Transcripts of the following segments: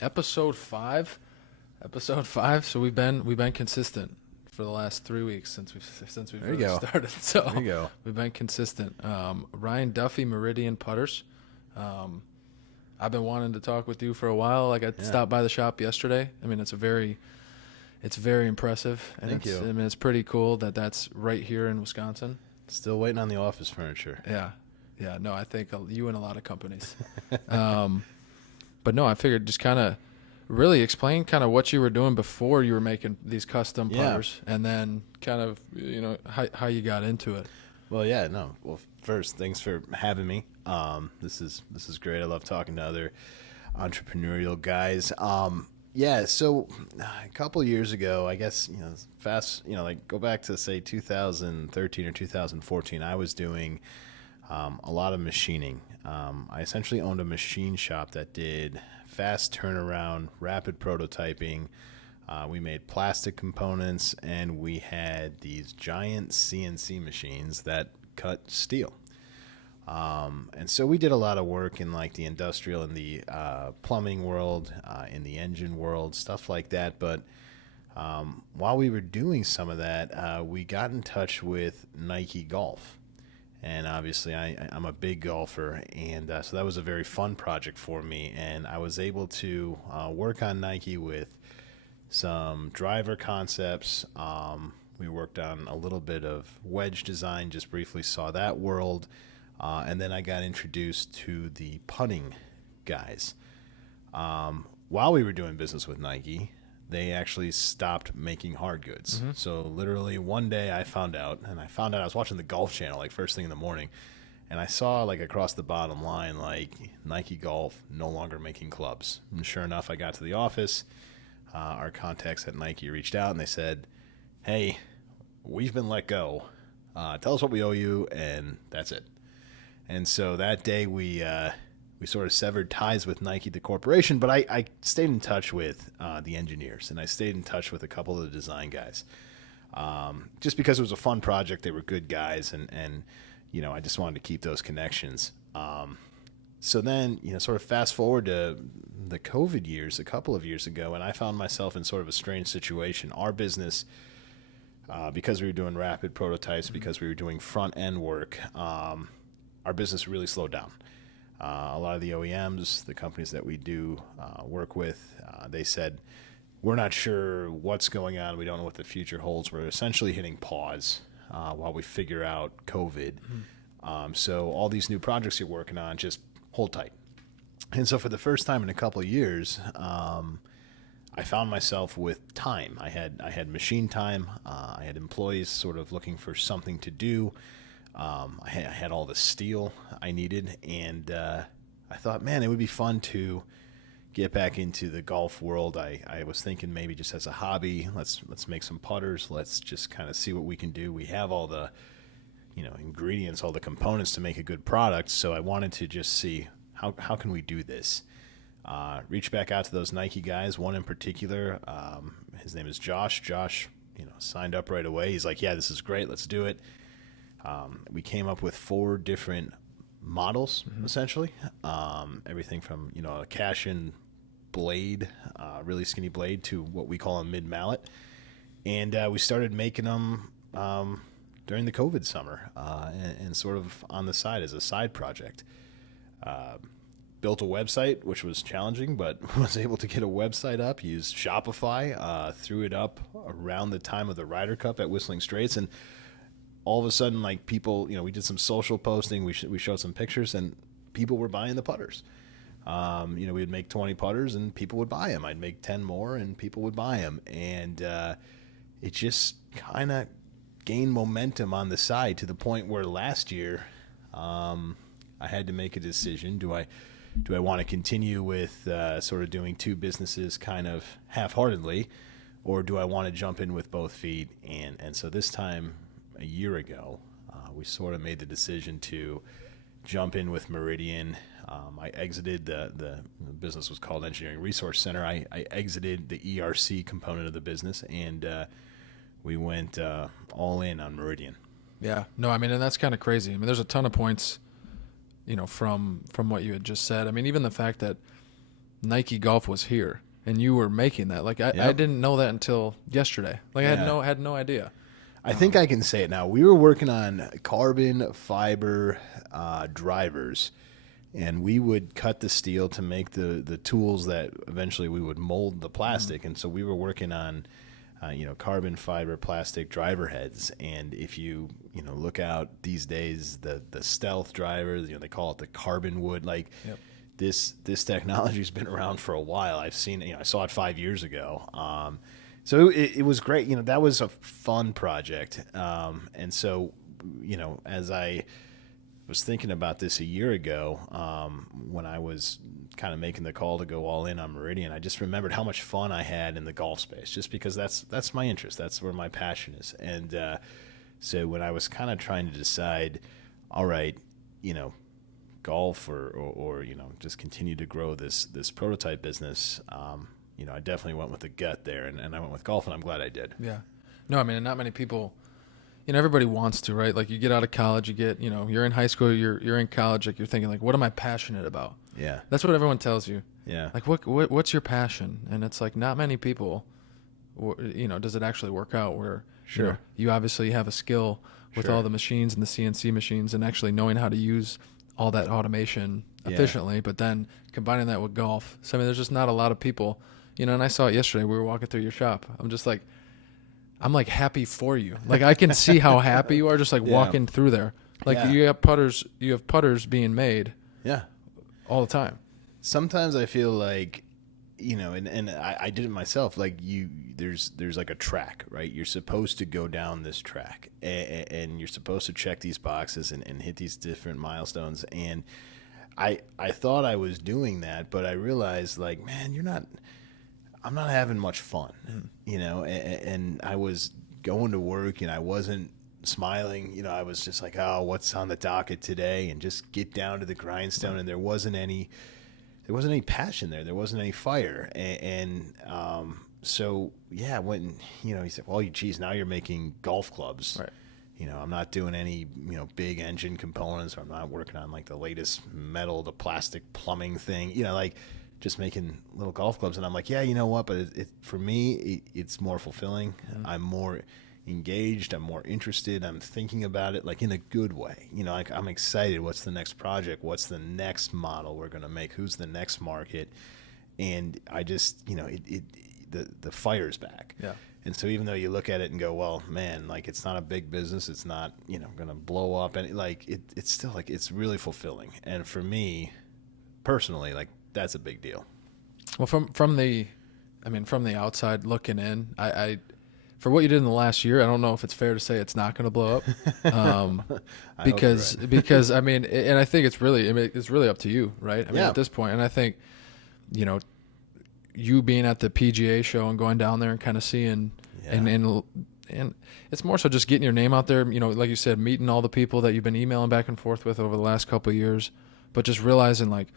Episode 5. Episode 5. So we've been consistent for the last 3 weeks since we've There you really go. started. So There you go. we've been consistent. Ryan Duffey, Meridian Putters. I've been wanting to talk with you for a while. Like I stopped by the shop yesterday. I mean, it's very impressive. And Thank you. I mean, it's pretty cool that that's right here in Wisconsin. Still waiting on the office furniture. Yeah. Yeah. No, I think you and a lot of companies. But no, I figured just kind of really explain kind of what you were doing before you were making these custom putters, and then kind of, how you got into it. Well, yeah, no. Well, first, thanks for having me. This is great. I love talking to other entrepreneurial guys. So a couple years ago, I guess, go back to say 2013 or 2014, I was doing a lot of machining. I essentially owned a machine shop that did fast turnaround, rapid prototyping. We made plastic components, and we had these giant CNC machines that cut steel. And so we did a lot of work in like the industrial and the plumbing world, in the engine world, stuff like that. But while we were doing some of that, we got in touch with Nike Golf. And obviously I'm a big golfer, and so that was a very fun project for me. And I was able to work on Nike with some driver concepts. We worked on a little bit of wedge design, just briefly saw that world. And then I got introduced to the putting guys. While we were doing business with Nike, they actually stopped making hard goods. Mm-hmm. So literally one day I found out I was watching the Golf Channel like first thing in the morning, and I saw like across the bottom line like Nike Golf no longer making clubs. And sure enough, I got to the office. Our contacts at Nike reached out and they said, "Hey, we've been let go. Tell us what we owe you," and that's it. And so that day we sort of severed ties with Nike, the corporation, but I stayed in touch with the engineers, and I stayed in touch with a couple of the design guys. Just because it was a fun project, they were good guys, and I just wanted to keep those connections. So then, sort of fast forward to the COVID years, a couple of years ago, and I found myself in sort of a strange situation. Our business, because we were doing rapid prototypes, because we were doing front-end work, our business really slowed down. A lot of the OEMs, the companies that we do work with, they said, "We're not sure what's going on. We don't know what the future holds. We're essentially hitting pause while we figure out COVID. Mm-hmm. So all these new projects you're working on, just hold tight." And so for the first time in a couple of years, I found myself with time. I had machine time. I had employees sort of looking for something to do. I had all the steel I needed, and I thought, man, it would be fun to get back into the golf world. I was thinking maybe just as a hobby, let's make some putters. Let's just kind of see what we can do. We have all the ingredients, all the components to make a good product. So I wanted to just see how can we do this. Reach back out to those Nike guys. One in particular, his name is Josh. Josh, signed up right away. He's like, "Yeah, this is great. Let's do it." We came up with 4 different models, mm-hmm. essentially. Everything from, a cash-in blade, really skinny blade, to what we call a mid-mallet. And we started making them during the COVID summer and sort of on the side as a side project. Built a website, which was challenging, but was able to get a website up, used Shopify, threw it up around the time of the Ryder Cup at Whistling Straits, and all of a sudden, like people, we did some social posting. We showed some pictures, and people were buying the putters. We'd make 20 putters, and people would buy them. I'd make 10 more, and people would buy them. And it just kind of gained momentum on the side to the point where last year, I had to make a decision. Do I want to continue with sort of doing 2 businesses kind of half-heartedly, or do I want to jump in with both feet? And so this time, a year ago, we sort of made the decision to jump in with Meridian. I exited the business was called Engineering Resource Center. I exited the ERC component of the business, and we went all in on Meridian. Yeah, no, I mean, and that's kind of crazy. I mean, there's a ton of points, from what you had just said. I mean, even the fact that Nike Golf was here and you were making that. Like I didn't know that until yesterday. Like I had no idea. I think I can say it now. We were working on carbon fiber drivers, and we would cut the steel to make the tools that eventually we would mold the plastic. And so we were working on carbon fiber plastic driver heads. And if you look out these days, the stealth drivers, they call it the carbon wood. Like this technology's been around for a while. I've seen it. I saw it 5 years ago. So it was great. That was a fun project. And so as I was thinking about this a year ago, when I was kind of making the call to go all in on Meridian, I just remembered how much fun I had in the golf space, just because that's my interest. That's where my passion is. And so when I was kind of trying to decide, all right, golf or just continue to grow this prototype business, I definitely went with the gut there, and I went with golf, and I'm glad I did. Yeah. No, I mean, not many people, everybody wants to, right? Like you get out of college, you get, you're in high school, you're in college, like you're thinking like, what am I passionate about? Yeah. That's what everyone tells you. Yeah. Like what's your passion? And it's like not many people, does it actually work out where, sure, you obviously have a skill with sure, all the machines and the CNC machines and actually knowing how to use all that automation efficiently, but then combining that with golf. So, I mean, there's just not a lot of people, and I saw it yesterday. We were walking through your shop. I'm like happy for you. Like I can see how happy you are just like walking through there. Like you have putters being made all the time. Sometimes I feel like, and I did it myself. Like there's like a track, right? You're supposed to go down this track and you're supposed to check these boxes and hit these different milestones. And I thought I was doing that, but I realized like, man, I'm not having much fun, and I was going to work and I wasn't smiling. I was just like, oh, what's on the docket today? And just get down to the grindstone. And there wasn't any passion there. There wasn't any fire. So when, he said, well, geez, now you're making golf clubs. Right. I'm not doing any, big engine components, or I'm not working on like the latest metal to plastic plumbing thing, like just making little golf clubs. And I'm like, yeah, you know what? But for me, it's more fulfilling. Mm-hmm. I'm more engaged. I'm more interested. I'm thinking about it like in a good way. Like I'm excited. What's the next project? What's the next model we're going to make? Who's the next market? And I just, the fire's back. Yeah. And so even though you look at it and go, well, man, like it's not a big business. It's not, going to blow up. And like, it's still like, it's really fulfilling. And for me personally, like, that's a big deal. Well, from the outside looking in, I for what you did in the last year, I don't know if it's fair to say it's not going to blow up, because I mean, and I think it's really up to you, right? I mean, at this point, and I think, you being at the PGA show and going down there and kind of seeing, and it's more so just getting your name out there, like you said, meeting all the people that you've been emailing back and forth with over the last couple of years, but just realizing like,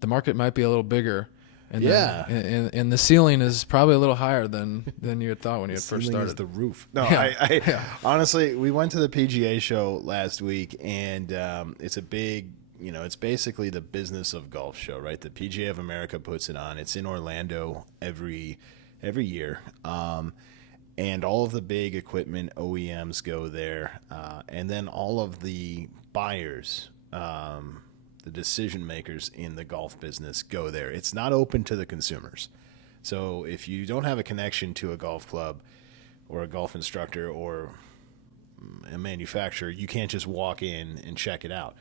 the market might be a little bigger, and and the ceiling is probably a little higher than you had thought when you had first started. Is the roof. No, I honestly, we went to the PGA show last week, and it's a big, it's basically the business of golf show, right? The PGA of America puts it on. It's in Orlando every year, and all of the big equipment OEMs go there, and then all of the buyers. The decision makers in the golf business go there. It's not open to the consumers. So if you don't have a connection to a golf club or a golf instructor or a manufacturer, you can't just walk in and check it out.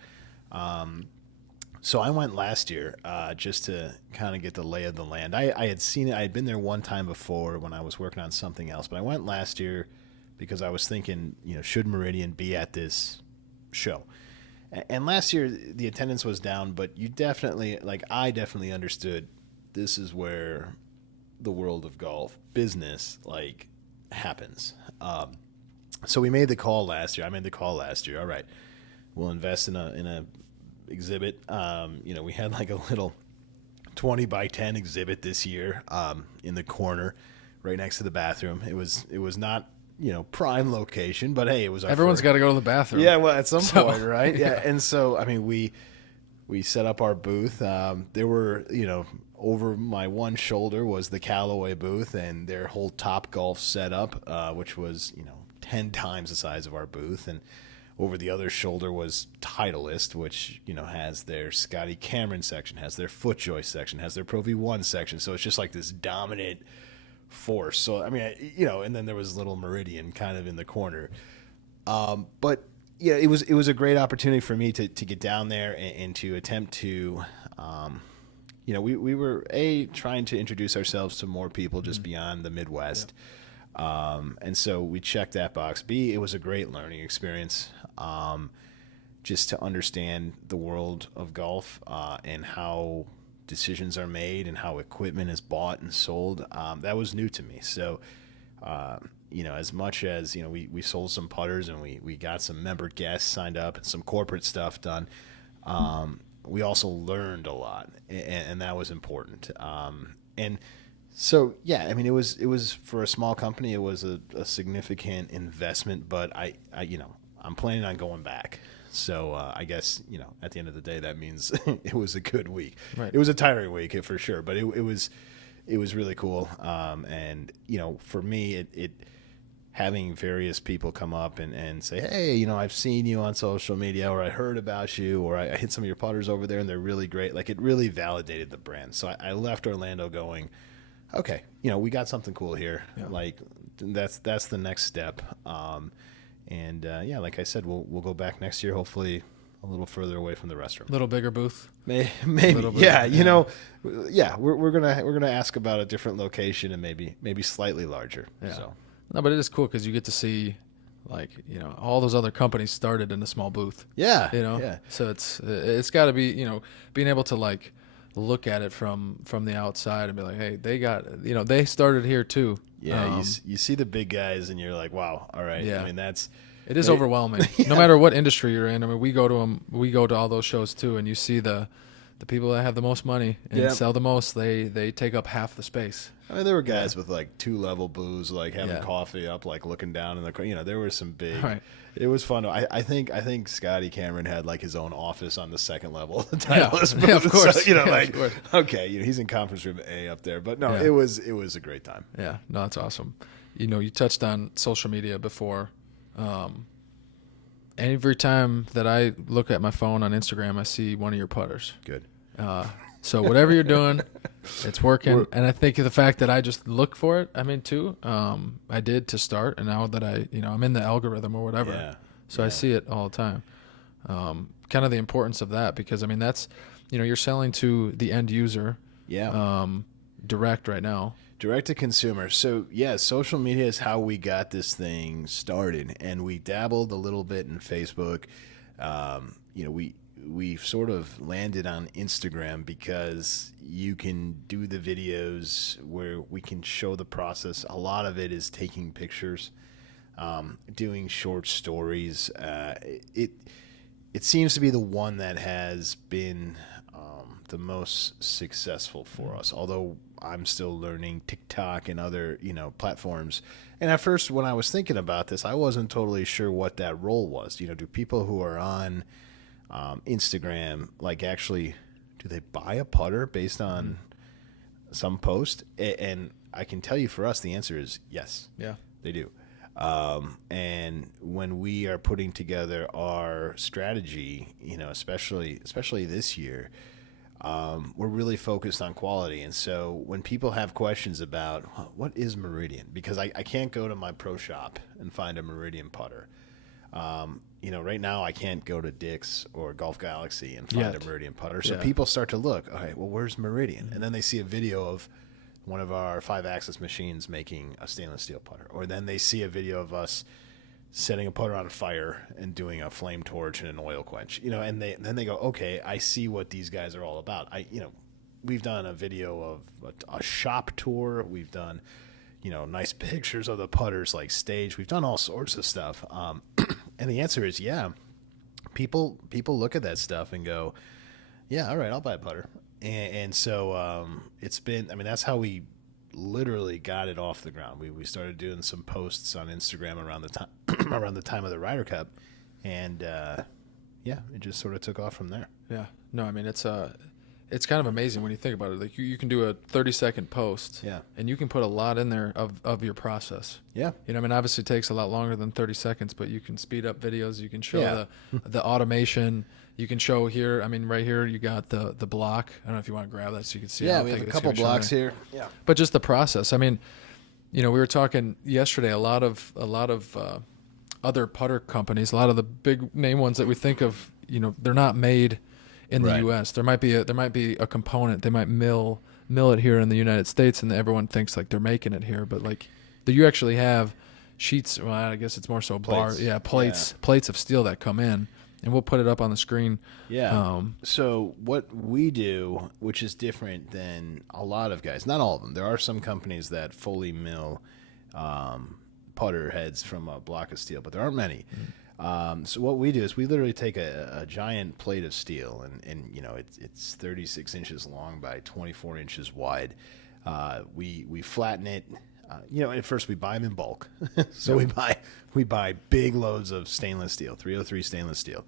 So I went last year just to kind of get the lay of the land. I had seen it. I had been there one time before when I was working on something else, but I went last year because I was thinking, should Meridian be at this show? And last year the attendance was down, but I definitely understood this is where the world of golf business happens. So we made the call last year. I made the call last year. All right, we'll invest in a exhibit. We had like a little 20 by 10 exhibit this year in the corner right next to the bathroom. It was not prime location, but hey, it was everyone's got to go to the bathroom. Yeah, well, at some point, right? Yeah. And so I mean, we set up our booth. There were over my one shoulder was the Callaway booth and their whole Top Golf setup, which was 10 times the size of our booth, and over the other shoulder was Titleist, which has their Scotty Cameron section, has their FootJoy section, has their Pro V1 section. So it's just like this dominant force. So I mean, and then there was little Meridian kind of in the corner. But yeah, it was a great opportunity for me to get down there and to attempt to, we were trying to introduce ourselves to more people just beyond the Midwest. Yeah. And so we checked that box. B, it was a great learning experience, just to understand the world of golf, and how decisions are made and how equipment is bought and sold. That was new to me. So, as much as, we sold some putters and we got some member guests signed up and some corporate stuff done, we also learned a lot, and that was important. And so, yeah, I mean, it was for a small company, it was a significant investment, but I'm planning on going back. So I guess, at the end of the day, that means it was a good week. Right. It was a tiring week for sure, but it was really cool. And, for me, it having various people come up and say, hey, I've seen you on social media, or I heard about you, or I hit some of your putters over there and they're really great. Like, it really validated the brand. So I left Orlando going, okay, we got something cool here. Yeah. Like, that's the next step. Like I said, we'll go back next year, hopefully a little further away from the restroom. A little bigger booth. Maybe. Yeah, we're gonna ask about a different location and maybe slightly larger. Yeah. So. No, but it is cool because you get to see, like, all those other companies started in a small booth. Yeah. Yeah. So it's got to be, being able to, like, look at it from the outside and be like, hey, they got, they started here too. Yeah. You see the big guys and you're like, wow, all right. Yeah. I mean, it is overwhelming. Yeah. No matter what industry you're in. I mean, we go to all those shows too, and you see the people that have the most money and sell the most, they take up half the space. I mean, there were guys with like 2-level booths, like having coffee up, like looking down in the, there were some big. Right. It was fun. I think Scotty Cameron had like his own office on the second level of the Titleist booth. Yeah, of course. So, okay, he's in conference room A up there, but no, it was a great time. Yeah, no, that's awesome. You touched on social media before. Every time that I look at my phone on Instagram, I see one of your putters. Good. So whatever you're doing, it's working. And I think the fact that I just look for it, too, I did to start. And now that I'm in the algorithm or whatever. So I see it all the time. Kind of the importance of that, because, that's, you're selling to the end user. Yeah. Direct right now. Direct to consumer. So, social media is how we got this thing started. And we dabbled a little bit in Facebook. We sort of landed on Instagram because you can do the videos where we can show the process. A lot of it is taking pictures, doing short stories. It seems to be the one that has been the most successful for us, although I'm still learning TikTok and other, platforms. And at first, when I was thinking about this, I wasn't totally sure what that role was. Do people who are on Instagram, like, actually, do they buy a putter based on some post? And I can tell you, for us, the answer is yes. Yeah, they do. And when we are putting together our strategy, especially this year, we're really focused on quality. And so when people have questions about what is Meridian, because I can't go to my pro shop and find a Meridian putter. Right now I can't go to Dick's or Golf Galaxy and find a Meridian putter. So people start to look, all right, well, where's Meridian? And then they see a video of one of our 5-axis machines making a stainless steel putter. Or then they see a video of us setting a putter on fire and doing a flame torch and an oil quench. And then they go, okay, I see what these guys are all about. We've done a video of a shop tour. We've done, nice pictures of the putters, like stage. We've done all sorts of stuff. And the answer is, people look at that stuff and go, yeah, all right, I'll buy a putter. And so it's been, that's how we literally got it off the ground. We started doing some posts on Instagram around the time of the Ryder Cup, and it just sort of took off from there. Yeah, no, it's it's kind of amazing when you think about it. Like you can do a 30-second post, Yeah. and you can put a lot in there of your process. Yeah. You know, I mean, obviously it takes a lot longer than 30 seconds, but you can speed up videos. You can show Yeah. the automation. You can show here. I mean, right here you got the block. I don't know if you want to grab that so you can see. Yeah, how we have big a it's couple gonna show blocks there. here. Yeah. But just the process. I mean, you know, we were talking yesterday. A lot of other putter companies, a lot of the big name ones that we think of, you know, they're not made in the Right. U.S. There might be a component. They might mill it here in the United States, and everyone thinks like they're making it here. But like, you actually have sheets. Well, I guess it's more so Plates. plates of steel that come in, and we'll put it up on the screen. Yeah. So what we do, which is different than a lot of guys, not all of them. There are some companies that fully mill putter heads from a block of steel, but there aren't many. So what we do is we literally take a giant plate of steel, and you know it's 36 inches long by 24 inches wide. We flatten it. You know, at first we buy them in bulk. So we buy big loads of stainless steel, 303 stainless steel.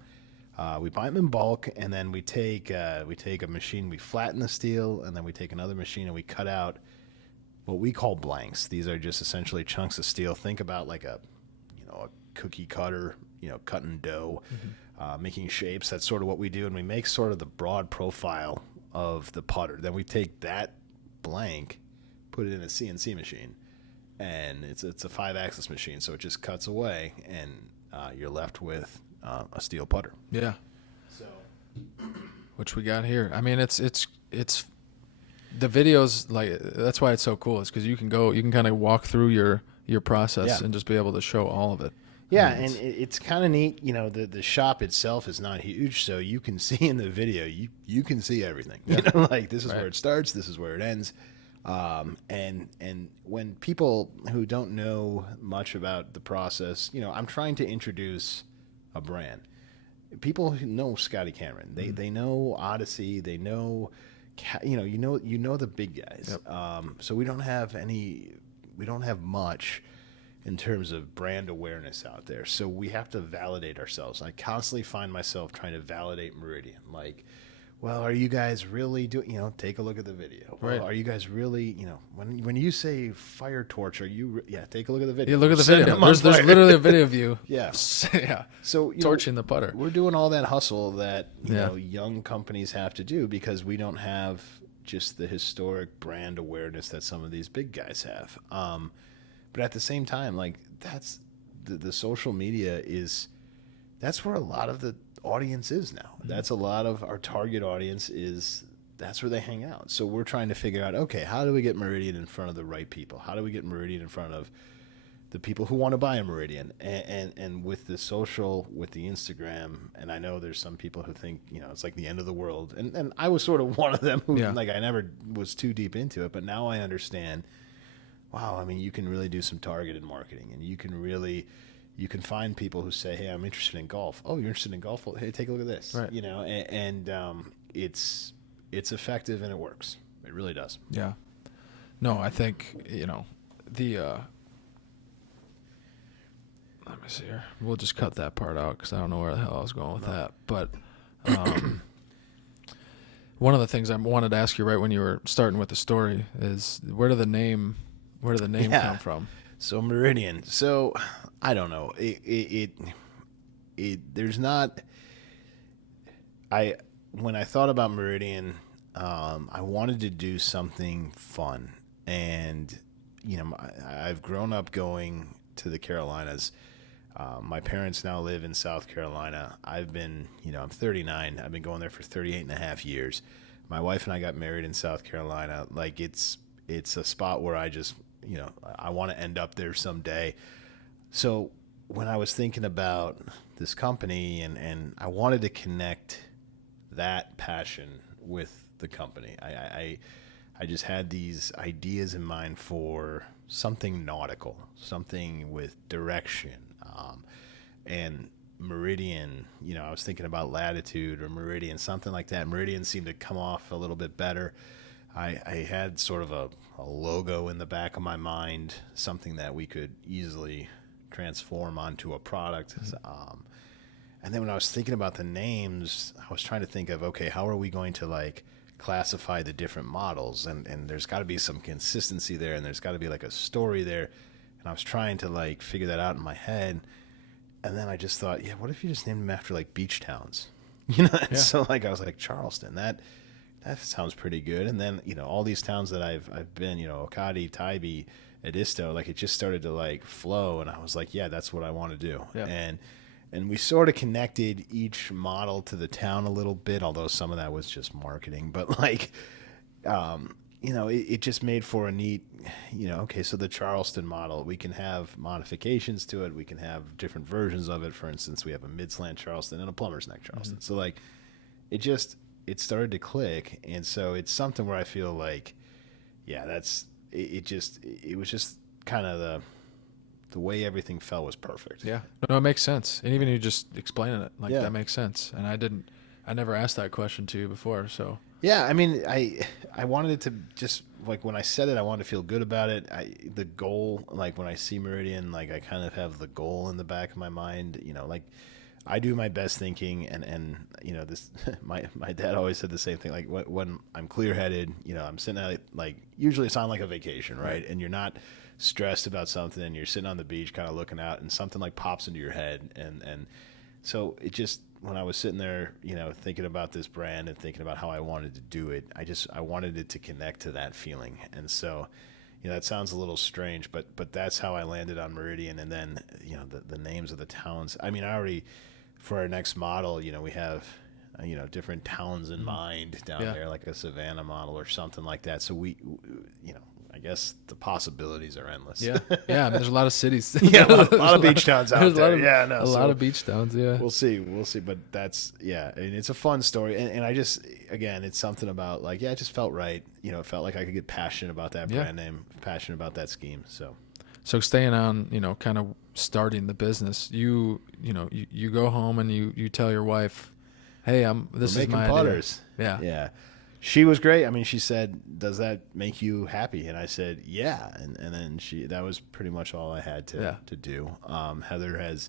We buy them in bulk, and then we take a machine, we flatten the steel, and then we take another machine and we cut out what we call blanks. These are just essentially chunks of steel. Think about like a cookie cutter, you know, cutting dough, making shapes. That's sort of what we do, and we make sort of the broad profile of the putter. Then we take that blank, put it in a CNC machine, and it's a 5-axis machine, so it just cuts away, and you're left with a steel putter. Yeah. So, Which we got here. I mean, it's the videos, like, that's why it's so cool. Is because you can kind of walk through your process and just be able to show all of it. yeah, and it's kind of neat. You know, the shop itself is not huge, so you can see in the video, you can see everything. You know, like this is where it starts, this is where it ends. And when people who don't know much about the process, you know, I'm trying to introduce a brand. People who know Scotty Cameron, they know Odyssey, they know, you know the big guys. Yep. So we don't have much in terms of brand awareness out there. So we have to validate ourselves. I constantly find myself trying to validate Meridian. Like, well, are you guys really doing, you know, take a look at the video. Right. Well, are you guys really, you know, when you say fire torch, are you, take a look at the video. Yeah, look at the Setting video. them on There's fire. literally a video of you. Yeah. Yeah. So, you Torching know, the putter. we're doing all that hustle that, you Yeah. know, young companies have to do because we don't have just the historic brand awareness that some of these big guys have. But at the same time, like, that's the social media that's where a lot of the audience is now. That's a lot of our target audience that's where they hang out. So we're trying to figure out, okay, how do we get Meridian in front of the right people? How do we get Meridian in front of the people who want to buy a Meridian? And with the social, with the Instagram, and I know there's some people who think, you know, it's like the end of the world. And I was sort of one of them who, like, I never was too deep into it, but now I understand, wow, I mean, you can really do some targeted marketing, and you can find people who say, hey, I'm interested in golf. Oh, you're interested in golf? Well, hey, take a look at this. Right. You know, and it's effective and it works. It really does. Yeah. No, I think, you know, let me see here. We'll just cut that part out because I don't know where the hell I was going with that. But one of the things I wanted to ask you right when you were starting with the story is where did the name come from? So Meridian. So I don't know. There's not. When I thought about Meridian, I wanted to do something fun, and you know, I've grown up going to the Carolinas. My parents now live in South Carolina. I've been, you know, I'm 39. I've been going there for 38 and a half years. My wife and I got married in South Carolina. Like, it's a spot where I just, you know, I want to end up there someday. So when I was thinking about this company and I wanted to connect that passion with the company, I just had these ideas in mind for something nautical, something with direction. And Meridian, you know, I was thinking about Latitude or Meridian, something like that. Meridian seemed to come off a little bit better. I had sort of a logo in the back of my mind, something that we could easily transform onto a product. And then when I was thinking about the names, I was trying to think of, okay, how are we going to, like, classify the different models, and there's got to be some consistency there, and there's got to be like a story there. And I was trying to like figure that out in my head, and then I just thought, yeah, what if you just named them after like beach towns, And so like I was like, Charleston, that sounds pretty good. And then all these towns that I've been, Ocati, Tybee, Edisto, like it just started to like flow, and I was like, yeah, that's what I want to do. Yeah. And we sort of connected each model to the town a little bit, although some of that was just marketing. But like, it just made for a neat, okay, so the Charleston model, we can have modifications to it. We can have different versions of it. For instance, we have a mid-slant Charleston and a plumber's neck Charleston. Mm-hmm. So like, it started to click. And so it's something where I feel like, yeah, it was just kind of the way everything fell was perfect. Yeah. No, it makes sense. And even you just explaining it, like that makes sense. And I never asked that question to you before, so. Yeah, I mean, I wanted it to just, like, when I said it, I wanted to feel good about it. The goal, like, when I see Meridian, like, I kind of have the goal in the back of my mind, like, I do my best thinking, and this, my dad always said the same thing, like, when I'm clear-headed, I'm sitting at, like, usually it's on, like, a vacation, right? And you're not stressed about something, and you're sitting on the beach kind of looking out, and something, like, pops into your head, and so it just, when I was sitting there, thinking about this brand and thinking about how I wanted to do it, I wanted it to connect to that feeling. And so, that sounds a little strange, but that's how I landed on Meridian. And then, the names of the towns. I mean, I already, for our next model, we have, different towns in mind down there, like a Savannah model or something like that. So we, I guess the possibilities are endless. Yeah. Yeah. I mean, there's a lot of cities. Yeah. A lot of beach towns out there. A lot of beach towns. Yeah. We'll see. But that's, I mean, it's a fun story. And I just, again, it's something about like, it just felt right. It felt like I could get passionate about that brand name, passionate about that scheme. So staying on, kind of starting the business, you go home and you tell your wife, hey, this is my putters. Idea. Yeah. Yeah. She was great. I mean, she said, does that make you happy? And I said, yeah. And then that was pretty much all I had to do. Heather has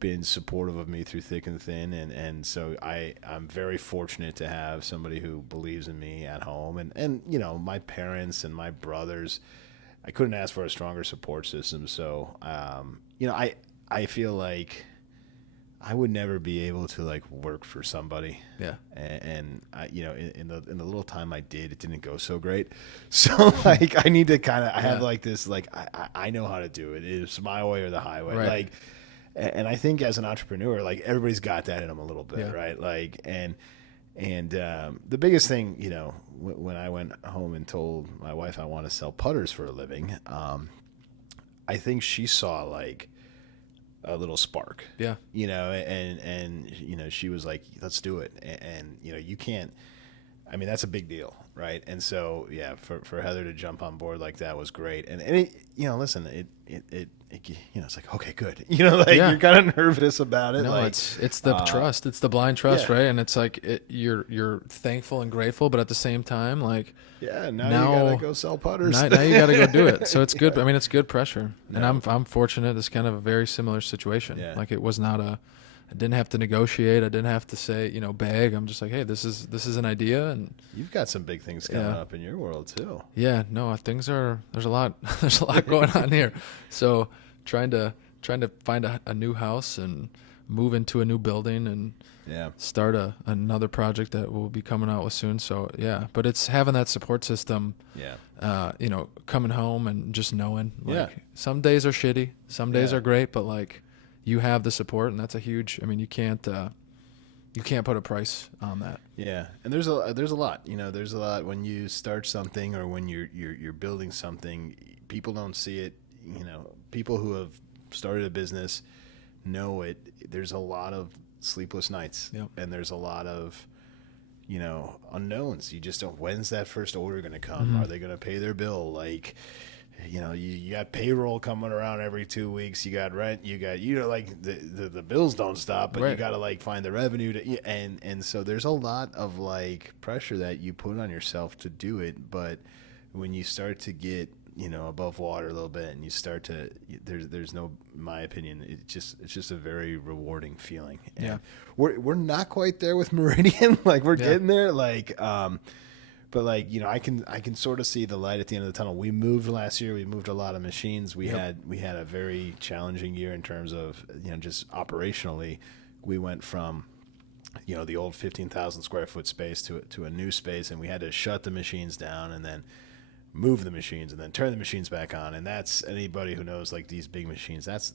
been supportive of me through thick and thin. And so I'm very fortunate to have somebody who believes in me at home. And my parents and my brothers, I couldn't ask for a stronger support system. So, I feel like I would never be able to like work for somebody. Yeah. And I, in the little time I did, it didn't go so great. So like, I need to I have like this, like, I know how to do it. It's my way or the highway. Right. Like, and I think as an entrepreneur, like everybody's got that in them a little bit. Right. Like, and the biggest thing, when I went home and told my wife I want to sell putters for a living, I think she saw like a little spark, and she was like, let's do it. And you can't, I mean, that's a big deal. Right. And so, for Heather to jump on board like that was great. And it, listen, it it's like, okay, good. You're kind of nervous about it. No, like, it's the trust. It's the blind trust, right? And it's like you're thankful and grateful, but at the same time, like, now you gotta go sell putters. Now you gotta go do it. So it's good. I mean, it's good pressure. No. And I'm fortunate. It's kind of a very similar situation. Yeah. Like it was not I didn't have to negotiate. I didn't have to say, beg. I'm just like, hey, this is an idea, and you've got some big things coming up in your world too. Yeah, no, there's a lot going on here. So trying to find a new house and move into a new building and start another project that will be coming out with soon. So but it's having that support system. Coming home and just knowing like some days are shitty, some days are great, but like you have the support, and that's a huge. I mean, you can't put a price on that. Yeah, and there's a lot. There's a lot when you start something or when you're building something. People don't see it. People who have started a business know it. There's a lot of sleepless nights, and there's a lot of unknowns. You just don't. When's that first order going to come? Mm-hmm. Are they going to pay their bill? Like, you got payroll coming around every 2 weeks. You got rent. You got like the bills don't stop, but you got to like find the revenue to and so there's a lot of like pressure that you put on yourself to do it. But when you start to get above water a little bit, and you start to there's no, in my opinion, it's just a very rewarding feeling. And we're not quite there with Meridian. Like we're getting there. Like But like, I can sort of see the light at the end of the tunnel. We moved last year. We moved a lot of machines. We had a very challenging year in terms of, just operationally. We went from, the old 15,000 square foot space to a new space, and we had to shut the machines down and then move the machines and then turn the machines back on. And that's, anybody who knows like these big machines, that's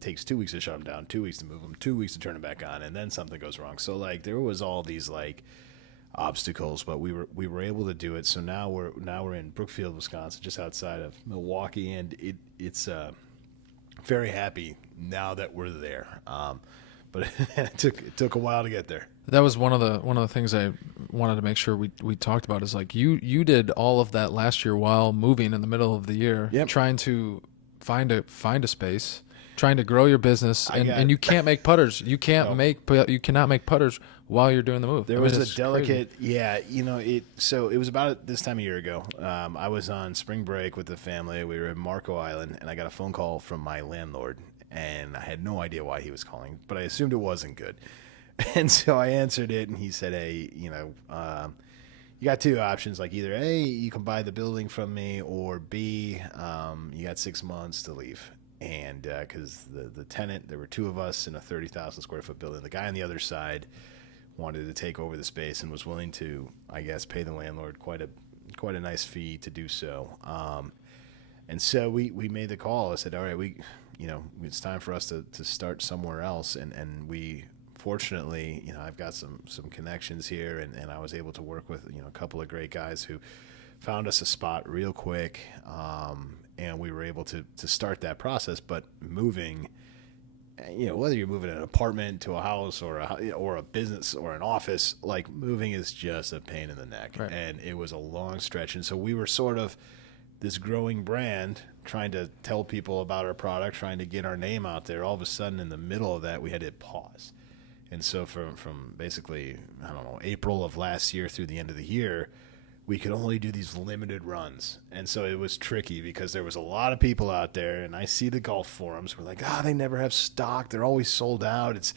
takes 2 weeks to shut them down, 2 weeks to move them, 2 weeks to turn them back on, and then something goes wrong. So like there was all these like obstacles, but we were able to do it. So now we're in Brookfield, Wisconsin, just outside of Milwaukee, and it's very happy now that we're there. But it took a while to get there. That was one of the things I wanted to make sure we talked about is like you did all of that last year while moving in the middle of the year, trying to find a space, trying to grow your business, and you can't make putters. You cannot make putters while you're doing the move. There was a delicate, so it was about this time a year ago. I was on spring break with the family. We were in Marco Island, and I got a phone call from my landlord, and I had no idea why he was calling, but I assumed it wasn't good. And so I answered it, and he said, hey, you got two options, like either A, you can buy the building from me, or B, you got 6 months to leave. And because the tenant, there were two of us in a 30,000 square foot building. The guy on the other side wanted to take over the space and was willing to, I guess, pay the landlord quite a nice fee to do so. And so we made the call. I said, all right, it's time for us to start somewhere else. And we, fortunately, I've got some connections here, and I was able to work with, a couple of great guys who found us a spot real quick. And we were able to start that process. But moving, whether you're moving an apartment to a house or a business or an office, like moving is just a pain in the neck. Right. And it was a long stretch. And so we were sort of this growing brand, trying to tell people about our product, trying to get our name out there. All of a sudden, in the middle of that, we had to pause. And so from basically, April of last year through the end of the year, we could only do these limited runs. And so it was tricky because there was a lot of people out there, and I see the golf forums. We're like, they never have stock. They're always sold out. It's,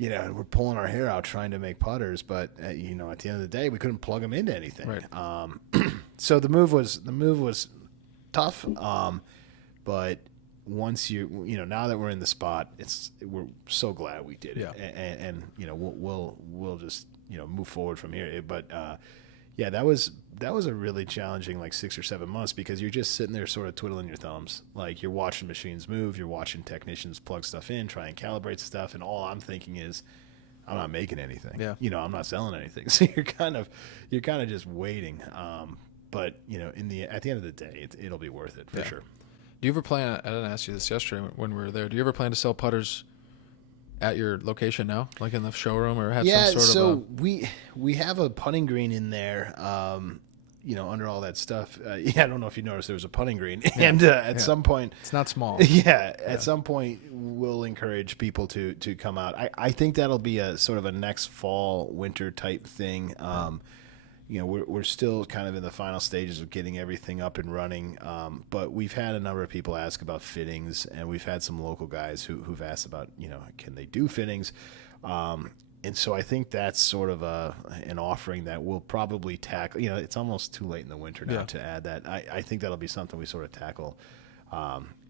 and we're pulling our hair out trying to make putters. But, at the end of the day, we couldn't plug them into anything. Right. So the move was tough. But once now that we're in the spot, we're so glad we did it. Yeah. And we'll just, move forward from here. But, that was a really challenging 6 or 7 months because you're just sitting there sort of twiddling your thumbs. Like you're watching machines move, you're watching technicians plug stuff in, try and calibrate stuff, and all I'm thinking is, I'm not making anything. Yeah. I'm not selling anything. So you're kind of just waiting. But at the end of the day, it'll be worth it for sure. Do you ever plan? I didn't ask you this yesterday when we were there. Do you ever plan to sell putters at your location now, like in the showroom, or have some sort of we have a putting green in there, under all that stuff. I don't know if you noticed there was a putting green, and at some point, it's not small. At some point we'll encourage people to come out. I think that'll be a sort of a next fall winter type thing. We're still kind of in the final stages of getting everything up and running, but we've had a number of people ask about fittings, and we've had some local guys who've asked about, can they do fittings? And so I think that's sort of an offering that we'll probably tackle. It's almost too late in the winter now to add that. I think that'll be something we sort of tackle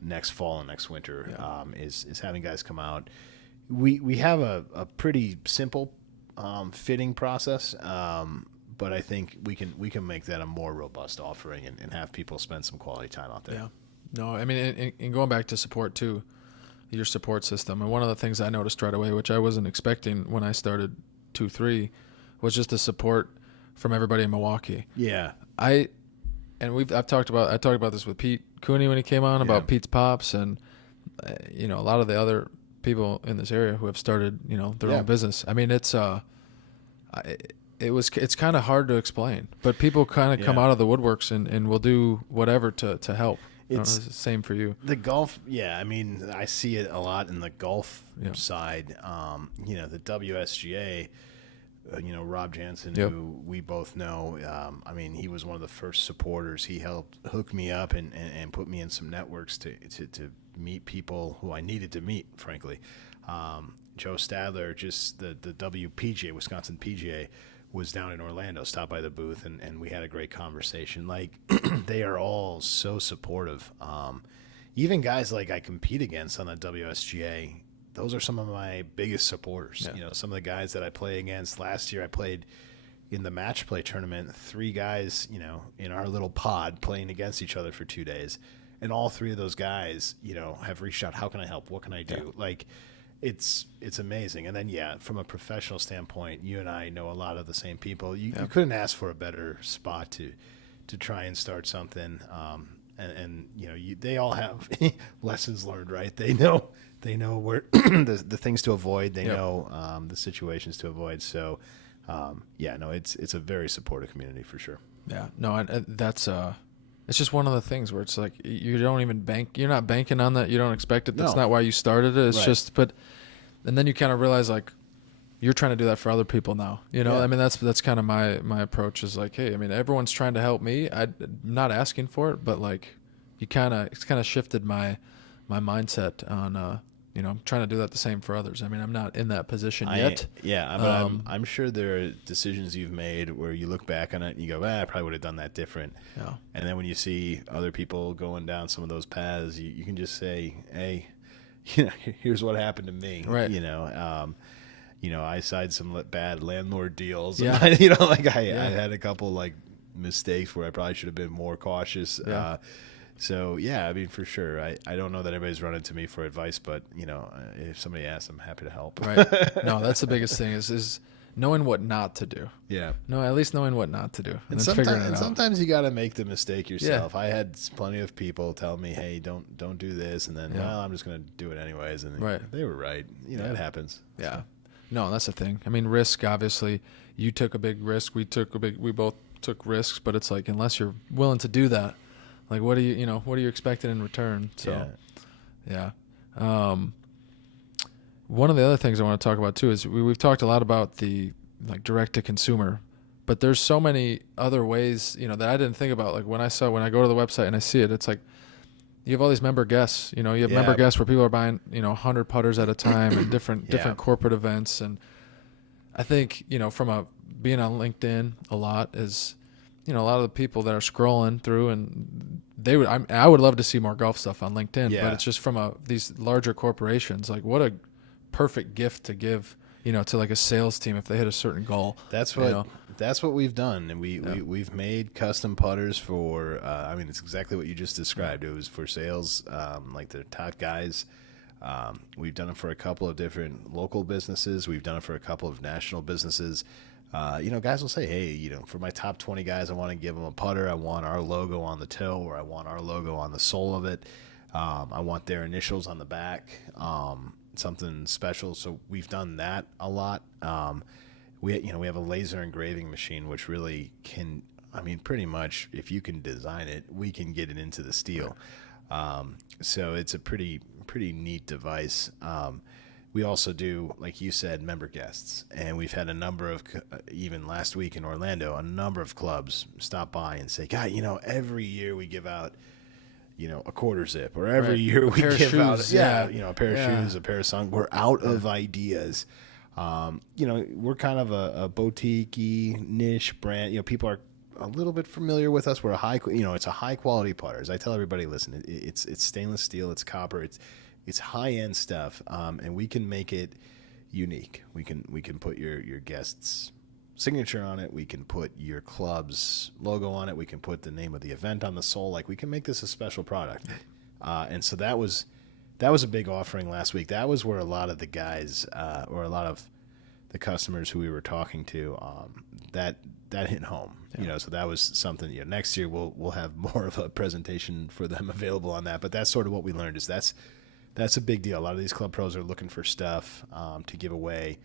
next fall and next winter, is having guys come out. We have a pretty simple fitting process, but I think we can make that a more robust offering and have people spend some quality time out there. Yeah. No, I mean, and going back to support too, your support system. And one of the things I noticed right away, which I wasn't expecting when I started 2-3, was just the support from everybody in Milwaukee. Yeah. I talked about this with Pete Cooney when he came on about Pete's Pops, and a lot of the other people in this area who have started their own business. I mean, it's kind of hard to explain, but people kind of come out of the woodworks and will do whatever to help. It's the same for you. The golf, I mean, I see it a lot in the golf side. The WSGA, Rob Jansen, who we both know, I mean, he was one of the first supporters. He helped hook me up and put me in some networks to meet people who I needed to meet, frankly. Joe Stadler, just the WPGA, Wisconsin PGA, was down in Orlando, stopped by the booth, and we had a great conversation. Like, they are all so supportive. Even guys like I compete against on the WSGA, those are some of my biggest supporters. Yeah. You know, some of the guys that I play against. Last year I played in the match play tournament, 3 guys, you know, in our little pod playing against each other for 2 days. And all 3 of those guys, you know, have reached out. How can I help? What can I do? Yeah. Like, it's amazing. And then, yeah, from a professional standpoint, you and I know a lot of the same people. You couldn't ask for a better spot to try and start something. And you know, they all have lessons learned, right? They know where the things to avoid. They know the situations to avoid. So, yeah, no, it's a very supportive community for sure. Yeah, no, that's it's just one of the things where it's like you don't even you're not banking on that. You don't expect it. That's not why you started it. It's right. just, and then you kind of realize like you're trying to do that for other people now. You know, I mean, that's kind of my approach is like, hey, I mean, everyone's trying to help me. I'm not asking for it, but like it's kind of shifted my mindset on, you know, I'm trying to do that the same for others. I mean, I'm not in that position yet. Yeah, but I'm sure there are decisions you've made where you look back on it and you go, I probably would have done that different. Yeah. And then when you see other people going down some of those paths, you can just say, hey, you know, here's what happened to me. Right. You know, I signed some bad landlord deals. Yeah. And, you know, like I had a couple like mistakes where I probably should have been more cautious. Yeah. So, yeah, I mean, for sure. I don't know that anybody's running to me for advice, but, you know, if somebody asks, I'm happy to help. Right. No, that's the biggest thing is knowing what not to do. Yeah. No, at least knowing what not to do. And then figuring it out. sometimes you got to make the mistake yourself. I had plenty of people tell me, hey, don't do this. And then, well, I'm just going to do it anyways. And they were right. You know, it happens. Yeah. No, that's the thing. I mean, risk, obviously, you took a big risk. We both took risks, but it's like, unless you're willing to do that, like, what are you expecting in return? So, yeah. One of the other things I want to talk about too is we've talked a lot about the like direct to consumer, but there's so many other ways, you know, that I didn't think about. Like when I go to the website and I see it, it's like you have all these member guests. You know, you have member guests where people are buying, you know, 100 putters at a time and different corporate events. And I think, you know, from being on LinkedIn a lot is, you know, a lot of the people that are scrolling through and I would love to see more golf stuff on LinkedIn, but it's just from these larger corporations. Like, what a perfect gift to give, you know, to like a sales team if they hit a certain goal. That's what we've done, and we've made custom putters for. I mean, it's exactly what you just described. It was for sales, like the top guys. We've done it for a couple of different local businesses. We've done it for a couple of national businesses. You know, guys will say, hey, you know, for my top 20 guys, I want to give them a putter. I want our logo on the toe, or I want our logo on the sole of it. I want their initials on the back, something special. So we've done that a lot. We have a laser engraving machine, which really can, I mean, pretty much if you can design it, we can get it into the steel. So it's a pretty neat device. We also do, like you said, member guests, and we've had a number of, even last week in Orlando, a number of clubs stop by and say, God, you know, every year we give out, you know, a quarter zip, or every year we give out, you know, a pair of shoes, a pair of sunglasses. We're out of ideas. You know, we're kind of a boutique-y niche brand. You know, people are a little bit familiar with us. We're it's a high quality putter. As I tell everybody, listen, it's stainless steel, it's copper, it's high end stuff, and we can make it unique. We can put your guest's signature on it. We can put your club's logo on it. We can put the name of the event on the sole. Like, we can make this a special product. And so that was a big offering last week. That was where a lot of the guys, or a lot of the customers who we were talking to, that hit home. Yeah. You know, so that was something. You know, next year we'll have more of a presentation for them available on that. But that's sort of what we learned, is that's a big deal. A lot of these club pros are looking for stuff to give away.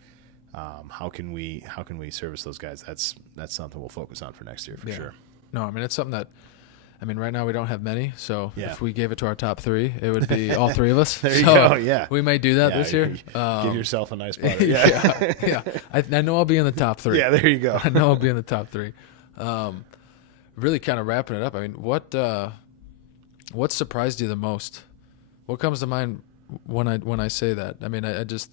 How can we service those guys? That's something we'll focus on for next year for sure. No, I mean, it's something that, I mean, right now we don't have many, so if we gave it to our top 3, it would be all 3 of us. There you go. Yeah, we may do that this year. Give yourself a nice putter. Yeah. I know I'll be in the top 3. Yeah, there you go. I know I'll be in the top 3. Really kind of wrapping it up. I mean, what surprised you the most? What comes to mind when I say that? I mean, I just,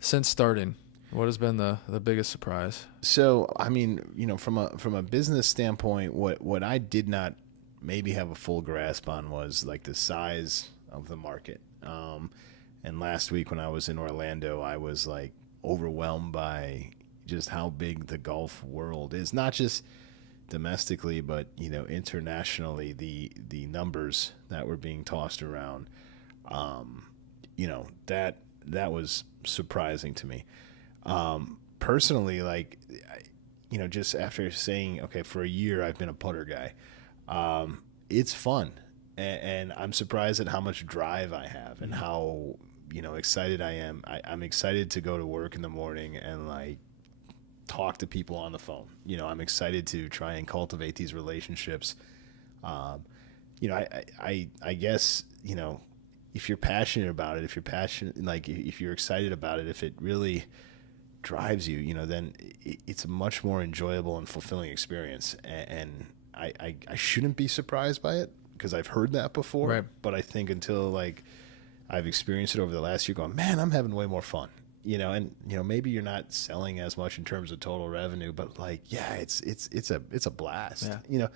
since starting, What has been the biggest surprise? So, I mean, from a business standpoint, what I did not maybe have a full grasp on was like the size of the market. And last week when I was in Orlando, I was like overwhelmed by just how big the golf world is, not just domestically, but internationally. The numbers that were being tossed around, that was surprising to me. Personally, like, just after saying, okay, for a year I've been a putter guy, it's fun. And I'm surprised at how much drive I have and how, excited I am. I'm excited to go to work in the morning and like talk to people on the phone. I'm excited to try and cultivate these relationships. I guess, if you're passionate about it, if you're excited about it, if it really drives you, then it's a much more enjoyable and fulfilling experience. And I shouldn't be surprised by it because I've heard that before. Right. But I think until like I've experienced it over the last year, going, man, I'm having way more fun. Maybe you're not selling as much in terms of total revenue, but like, yeah, it's a blast. Yeah.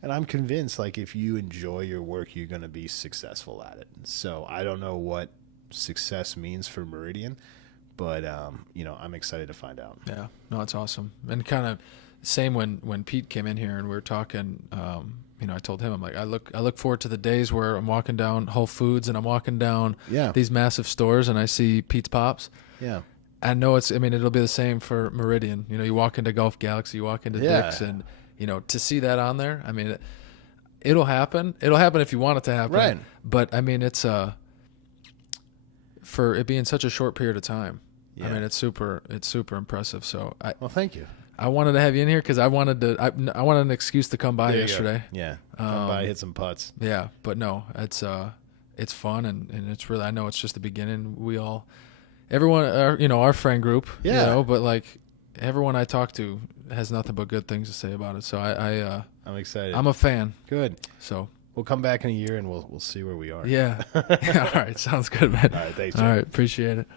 And I'm convinced, like, if you enjoy your work, you're going to be successful at it. So I don't know what success means for Meridian, but I'm excited to find out. Yeah, no, it's awesome. And kind of same when Pete came in here and we were talking. I told him, I'm like, I look forward to the days where I'm walking down Whole Foods and I'm walking down these massive stores and I see Pete's Pops. Yeah. I know it'll be the same for Meridian. You walk into Golf Galaxy, you walk into Dick's, and to see that on there. I mean, it'll happen. It'll happen if you want it to happen. Right. But I mean, it's for it being such a short period of time. Yeah. I mean, it's super impressive. So well, thank you. I wanted to have you in here because I wanted an excuse to come by yesterday. Yeah, come by, hit some putts. Yeah, but no, it's fun and it's really, I know it's just the beginning. Everyone, our friend group, but like everyone I talk to has nothing but good things to say about it. So I'm excited. I'm a fan. Good. So we'll come back in a year and we'll see where we are. Yeah. All right. Sounds good, man. All right. Thanks, Jim. All right. Appreciate it.